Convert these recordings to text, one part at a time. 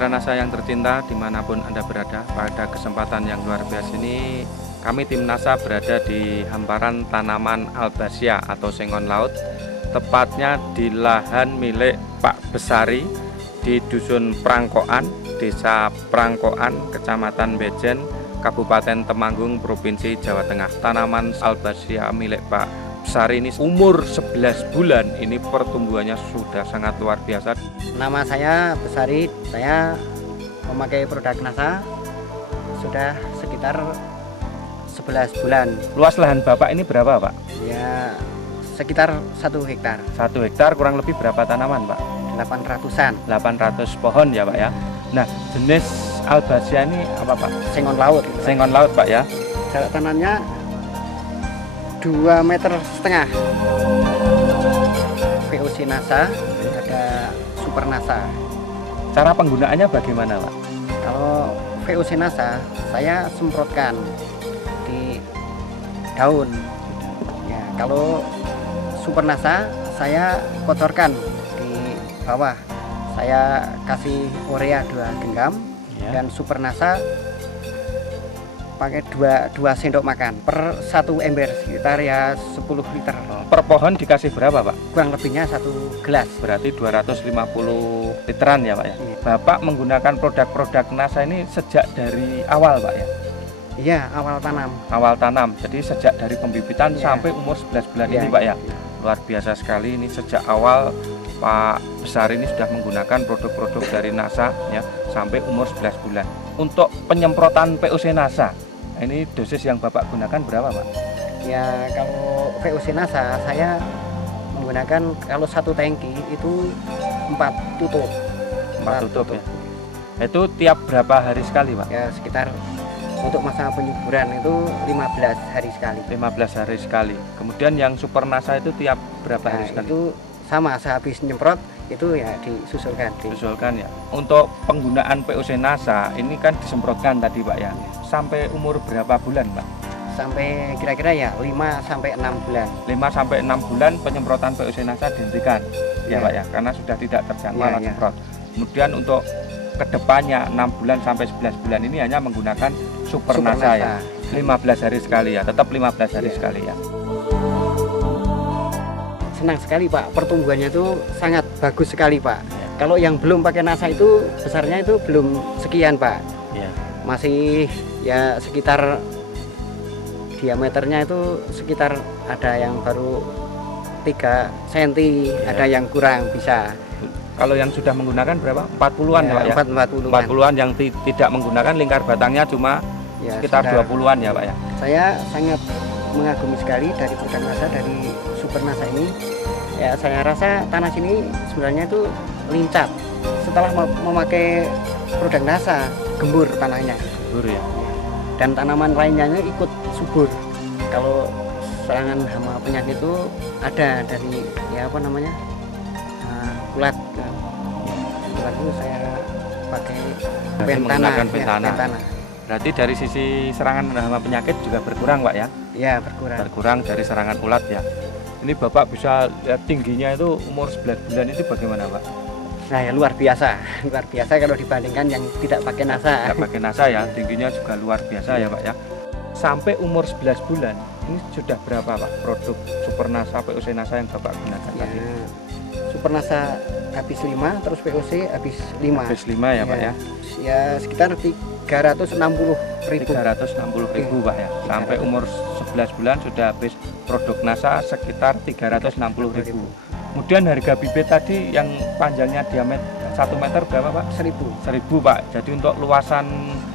Mitra Nasa yang tercinta dimanapun Anda berada, pada kesempatan yang luar biasa ini kami tim Nasa berada di hamparan tanaman Albazia atau sengon laut, tepatnya di lahan milik Pak Besari di Dusun Prangkoan, Desa Prangkoan, Kecamatan Bejen, Kabupaten Temanggung, Provinsi Jawa Tengah. Tanaman Albazia milik Pak Besari ini umur 11 bulan, ini pertumbuhannya sudah sangat luar biasa. Nama saya Besari, saya memakai produk Nasa sudah sekitar 11 bulan. Luas lahan Bapak ini berapa, Pak? Ya, sekitar 1 hektar. 1 hektar kurang lebih berapa tanaman, Pak? 800-an. 800 pohon ya, Pak ya. Nah, jenis Albazia ini apa, Pak? Sengon laut. Sengon laut, Pak ya. Jarak tanamnya 2,5 meter. VOC Nasa, ada Super Nasa. Cara penggunaannya bagaimana, Pak? Kalau VOC Nasa, saya semprotkan di daun. Ya, kalau Super Nasa, saya kotorkan di bawah. Saya kasih urea 2 genggam Ya. dan Super Nasa pakai 2 sendok makan per 1 ember, sekitar ya 10 liter. Per pohon dikasih berapa, Pak? Kurang lebihnya 1 gelas. Berarti 250 literan ya, Pak ya. Iya. Bapak menggunakan produk-produk Nasa ini sejak dari awal, Pak ya. Iya, awal tanam. Awal tanam. Jadi sejak dari pembibitan Iya. sampai umur 11 bulan Iya, ini, Pak ya. iya. Luar biasa sekali, ini sejak awal Pak Besar ini sudah menggunakan produk-produk dari Nasa ya sampai umur 11 bulan. Untuk penyemprotan POC Nasa, ini dosis yang Bapak gunakan berapa, Pak? Ya, kalau VOC Nasa saya menggunakan kalau 1 tangki itu 4 tutup. 4 tutup ya. Itu tiap berapa hari sekali, Pak? Ya, sekitar untuk masa penyuburan itu 15 hari sekali. 15 hari sekali. Kemudian yang Super Nasa itu tiap berapa Nah, hari sekali? itu sama, sehabis nyemprot itu ya disusulkan. Usulkan ya. Untuk penggunaan POC Nasa ini kan disemprotkan tadi, Pak ya. Sampai umur berapa bulan, Pak? Sampai kira-kira ya 5 sampai 6 bulan. 5 sampai 6 bulan penyemprotan POC Nasa dihentikan ya, Ya. Pak ya, karena sudah tidak terjangkau alat Ya. semprot. Kemudian untuk kedepannya 6 bulan sampai 11 bulan ini hanya menggunakan Super Nasa ya. 15 hari sekali ya, tetap 15 hari Ya. sekali ya. Senang sekali, Pak, pertumbuhannya itu sangat bagus sekali, Pak. Kalau yang belum pakai Nasa itu besarnya itu belum sekian, Pak. Ya. Masih ya sekitar diameternya itu sekitar ada yang baru 3 cm, ada yang kurang bisa. Kalau yang sudah menggunakan berapa? 40-an ya, Pak ya. 40-an. 40-an yang tidak menggunakan lingkar batangnya cuma Ya, sekitar 20-an ya, Pak ya. Saya sangat mengagumi sekali dari produk Nasa, dari Super Nasa ini. Ya, saya rasa tanah sini sebenarnya itu lincah. Setelah memakai produk Nasa, gembur tanahnya. Guru ya. Dan tanaman lainnya ikut subur. Kalau serangan hama penyakit itu ada dari ya apa namanya, kulat. Kulat itu saya pakai Menggunakan ya, pentana. pentana. Berarti dari sisi serangan hama penyakit juga berkurang, Pak ya. Ya, berkurang. Berkurang dari serangan ulat ya. Ini Bapak bisa lihat tingginya itu umur 11 bulan itu bagaimana, Pak? Nah, ya luar biasa kalau dibandingkan yang tidak pakai Nasa. Tidak pakai Nasa ya, tingginya juga luar biasa ya, Pak ya. Sampai umur 11 bulan, ini sudah berapa, Pak, produk Super Nasa, POC Nasa yang Bapak gunakan Ya, tadi? Super Nasa habis 5, terus VOC habis 5. Habis 5 ya, Pak ya. Ya, sekitar 360.000. 360.000, Pak ya. Sampai umur 11 bulan sudah habis produk Nasa sekitar 360.000. Kemudian harga bibit tadi yang panjangnya diameter 1 meter berapa, Pak? 1.000. 1.000, Pak. Jadi untuk luasan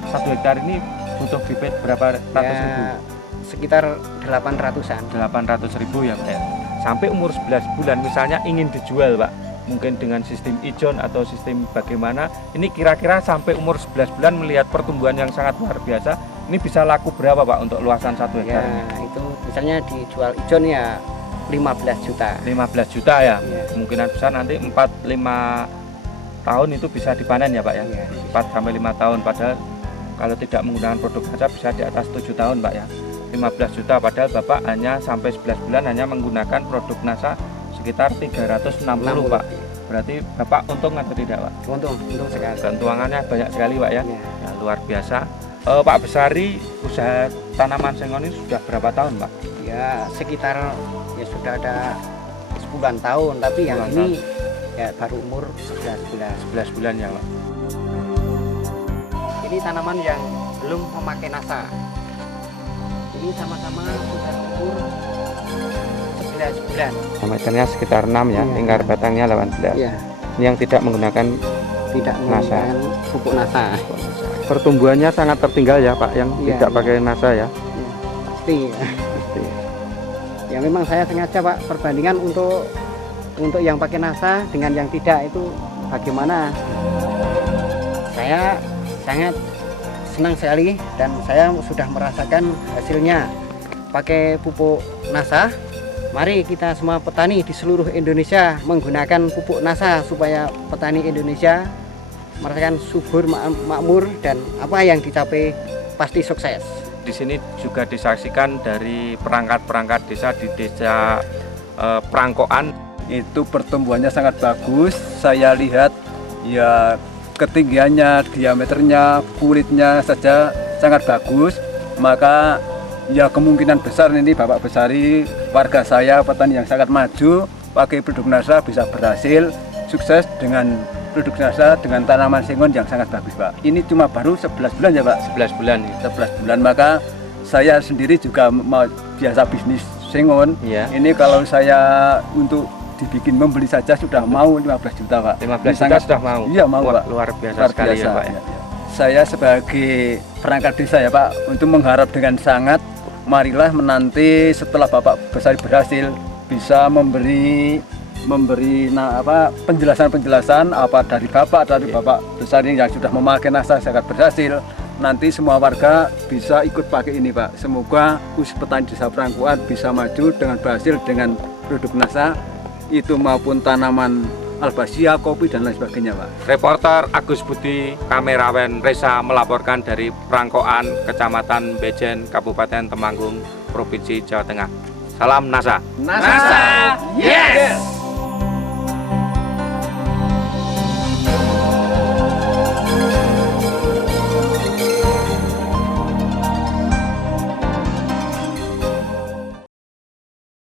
1 hektar ini butuh bibit berapa ratus ribu? Ya, sekitar 800-an. 800.000 ya, Pak ya. Sampai umur 11 bulan misalnya ingin dijual, Pak, mungkin dengan sistem ijon atau sistem bagaimana, ini kira-kira sampai umur 11 bulan melihat pertumbuhan yang sangat luar biasa, ini bisa laku berapa, Pak, untuk luasan 1 hektar Ya, ini? itu misalnya dijual ijon ya 15 juta. 15 juta ya. Ya. Kemungkinan besar nanti 4-5 tahun itu bisa dipanen ya, Pak ya. Ya. 4-5 tahun, padahal kalau tidak menggunakan produk Nasa bisa di atas 7 tahun, Pak ya. 15 juta, padahal Bapak hanya sampai 11 bulan hanya menggunakan produk Nasa sekitar 360, Pak. Berarti Bapak untung atau tidak, Pak? Untung sekali. Keuntungannya banyak sekali, Pak ya. Ya. Ya, luar biasa. Pak Besari, usaha tanaman sengon ini sudah berapa tahun, Pak? Ya sekitar ya sudah ada 10-an tahun, tapi yang 10-an ini ya baru umur 11 bulan. 11 bulan ya, Pak. Ini tanaman yang belum memakai nasa. Ini sama-sama sudah umur 11 bulan. Diameternya sekitar 6 ya, Iya. lingkar batangnya 18. Ya, Ini yang tidak menggunakan tidak Nasa. menggunakan pupuk nasa. pertumbuhannya sangat tertinggal ya, Pak, yang Iya, tidak iya. pakai nasa ya. Ya, pasti. Pasti. Ya memang saya sengaja Pak perbandingan untuk yang pakai nasa dengan yang tidak itu bagaimana. Saya sangat senang sekali dan saya sudah merasakan hasilnya. Pakai pupuk nasa, mari kita semua petani di seluruh Indonesia menggunakan pupuk nasa supaya petani Indonesia merasakan subur, makmur, dan apa yang dicapai pasti sukses. Di sini juga disaksikan dari perangkat-perangkat desa di desa Prangkoan. Itu pertumbuhannya sangat bagus. Saya lihat ya ketinggiannya, diameternya, kulitnya saja sangat bagus. Maka ya kemungkinan besar ini Bapak Besari, warga saya petani yang sangat maju pakai produk nasa bisa berhasil sukses dengan produk nasa dengan tanaman sengon yang sangat bagus, Pak. Ini cuma baru 11 bulan ya, Pak. 11 bulan ya. 11 bulan, maka saya sendiri juga mau biasa bisnis sengon. Iya. Ini kalau saya untuk dibikin membeli saja sudah mau 15 juta, Pak. 15 Ini juta sudah mau. Iya, mau, Wah, Pak. luar biasa Luar sekali biasa, ya, Pak ya. ya. Saya sebagai perangkat desa ya, Pak, untuk mengharap dengan sangat marilah menanti setelah Bapak Besari berhasil bisa memberi penjelasan apa dari Bapak Besari yang sudah memakai nasa sangat berhasil. Nanti semua warga bisa ikut pakai ini, Pak. Semoga usaha petani desa Prangkoan bisa maju dengan berhasil dengan produk nasa itu maupun tanaman albasia, kopi dan lain sebagainya, Pak. Reporter Agus Budi, kameramen Reza melaporkan dari Prangkoan, Kecamatan Bejen, Kabupaten Temanggung, Provinsi Jawa Tengah. Salam NASA. NASA, yes!